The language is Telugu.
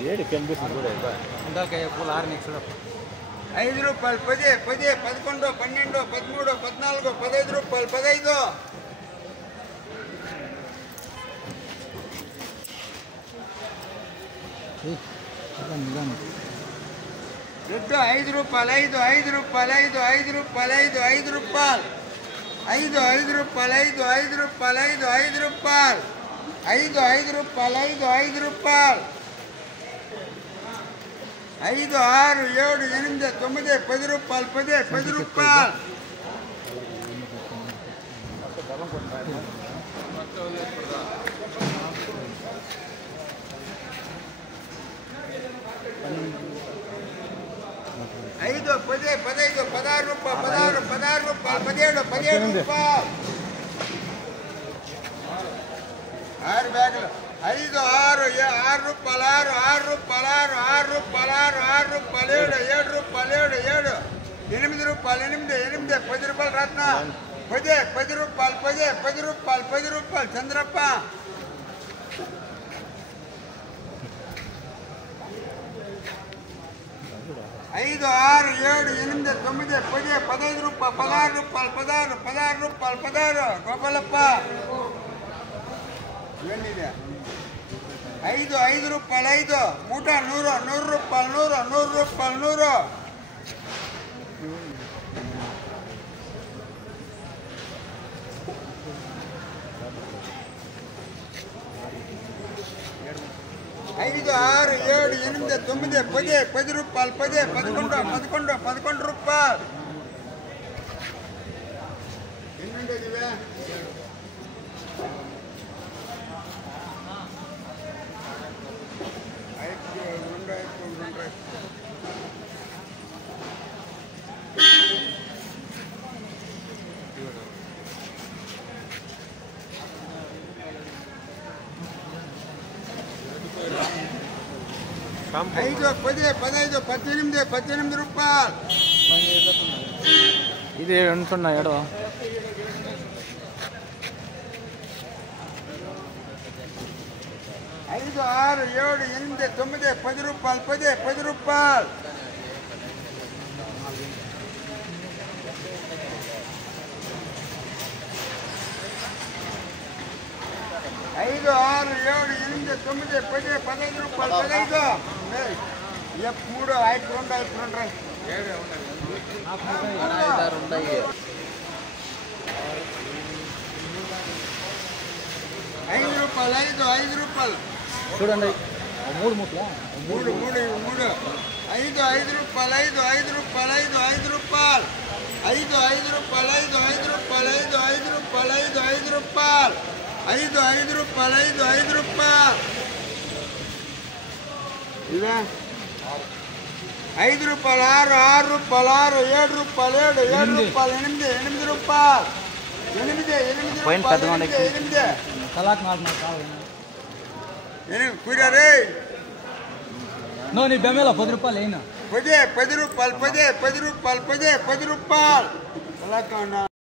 ఏడు కనిపిస్తుంది కూడా ఇందాక పూలు 6 నెక్స్ట్ 5 రూపాయలు 10 10 11 12 13 14 15 రూపాయలు 15 దుడ్డు 5 రూపాయలు 5 రూపాయలు 5 రూపాయలు 5 రూపాయలు 5 రూపాయలు 5 రూపాయలు 5 రూపాయలు 5 రూపాయలు 5 రూపాయలు 5 6 7 8 9 10 రూపాయలు 10 రూపాయలు 5 10 15 16 రూపాయలు 16 రూపాయలు 17 రూపాయలు 6 బ్యాగులు 5 6 6 రూపాయలు 6 రూపాయలు 6 రూపాయలు 6 రూపాయలు 7 రూపాయలు 7 8 రూపాయలు 8 10 రూపాయలు రత్న 10 రూపాయలు 10 రూపాయలు 10 రూపాయలు చంద్రప్ప 5 6 7 8 9 10 15 రూపాయలు 16 రూపాయలు 16 గోపాలప్ప ఇవన్నీదే 5 రూపాయలు 5 మూట 100 రూపాయలు 100 రూపాయలు 100 5 6 7 8 9 10 రూపాయలు 11 రూపాయలు ఎన్నుండేది ఇవే ఐదు 10 15 18 రూపాయలు ఇది ఉంటున్నా ఏడో 5 6 7 8 9 10 రూపాయలు 10 రూపాయలు 5 6 7 8 9 10 15 రూపాయలు 15 3 5 2 5 రూపాయలు 5 రూపాయలు చూడండి 3 మూట్లా 3 5 రూపాయలు 5 రూపాయలు 5 రూపాయలు 5 రూపాయలు 5 రూపాయలు 5 రూపాయలు 5 రూపాయలు 5 రూపాయలు 5 రూపాయలు ఇవే 5 రూపాయలు 6 రూపాయలు 7 రూపాయలు 7 రూపాయలు 8 రూపాయలు 8 తలాక్ నాకు కావాలి కూరరే నో నీ బెమ్మేల 10 రూపాయలు అయినా 10 రూపాయలు 10 రూపాయలు 10 రూపాయలు 10 రూపాయలు